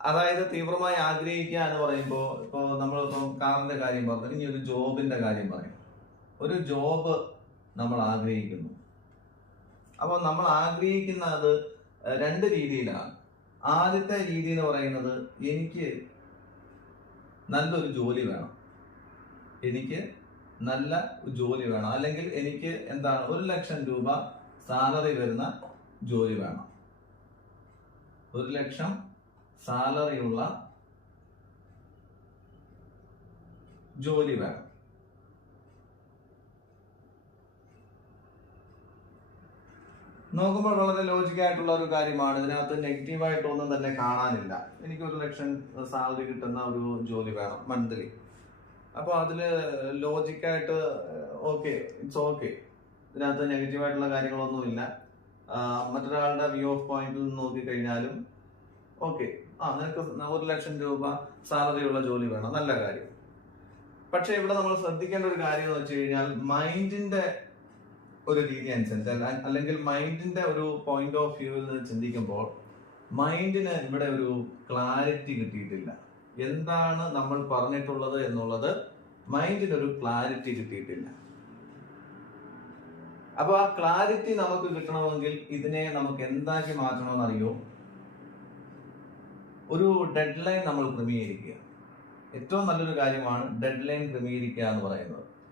അതായത് തീവ്രമായി ആഗ്രഹിക്കുക എന്ന് പറയുമ്പോൾ ഇപ്പോൾ നമ്മളിപ്പോൾ കാറിന്റെ കാര്യം പറഞ്ഞു, ഇനി ഒരു ജോബിന്റെ കാര്യം പറയും. ഒരു ജോബ് നമ്മൾ ആഗ്രഹിക്കുന്നു. അപ്പോൾ നമ്മൾ ആഗ്രഹിക്കുന്നത് രണ്ട് രീതിയിലാണ്. ആദ്യത്തെ രീതി എന്ന് പറയുന്നത്, എനിക്ക് നല്ലൊരു ജോലി വേണം, എനിക്ക് നല്ല ജോലി വേണം, അല്ലെങ്കിൽ എനിക്ക് എന്താണ് 1,00,000 രൂപ സാലറി വരുന്ന ജോലി വേണം, 1,00,000 സാലറിയുള്ള ജോലി വേണം. നോക്കുമ്പോൾ വളരെ ലോജിക്കായിട്ടുള്ള ഒരു കാര്യമാണ്. ഇതിനകത്ത് നെഗറ്റീവായിട്ടൊന്നും തന്നെ കാണാനില്ല. എനിക്ക് 1,00,000 സാലറി കിട്ടുന്ന ഒരു ജോലി വേണം മന്ത്ലി. അപ്പോൾ അതില് ലോജിക്കായിട്ട് ഓക്കെ, ഇറ്റ്സ് ഓക്കെ. ഇതിനകത്ത് നെഗറ്റീവായിട്ടുള്ള കാര്യങ്ങളൊന്നുമില്ല. മറ്റൊരാളുടെ വ്യൂ ഓഫ് പോയിന്റിൽ നിന്ന് നോക്കിക്കഴിഞ്ഞാലും ഓക്കെ, നിനക്ക് 1,00,000 രൂപ സാലറിയുള്ള ജോലി വേണം, നല്ല കാര്യം. പക്ഷെ ഇവിടെ നമ്മൾ ശ്രദ്ധിക്കേണ്ട ഒരു കാര്യം എന്ന് വെച്ച് കഴിഞ്ഞാൽ, മൈൻഡിന്റെ ഒരു രീതി അനുസരിച്ച്, അല്ലെങ്കിൽ മൈൻഡിന്റെ ഒരു പോയിന്റ് ഓഫ് വ്യൂവിൽ നിന്ന് ചിന്തിക്കുമ്പോൾ മൈൻഡിന് ഇവിടെ ഒരു ക്ലാരിറ്റി കിട്ടിയിട്ടില്ല. എന്താണ് നമ്മൾ പറഞ്ഞിട്ടുള്ളത് എന്നുള്ളത് മൈൻഡിന് ഒരു ക്ലാരിറ്റി കിട്ടിയിട്ടില്ല. അപ്പൊ ആ ക്ലാരിറ്റി നമുക്ക് കിട്ടണമെങ്കിൽ ഇതിനെ നമുക്ക് എന്താക്കി മാറ്റണമെന്ന് അറിയോ? ഒരു ഡെഡ് ലൈൻ നമ്മൾ ക്രമീകരിക്കുക. ഏറ്റവും നല്ലൊരു കാര്യമാണ് ഡെഡ് ലൈൻ ക്രമീകരിക്കുക എന്ന് പറയുന്നത്.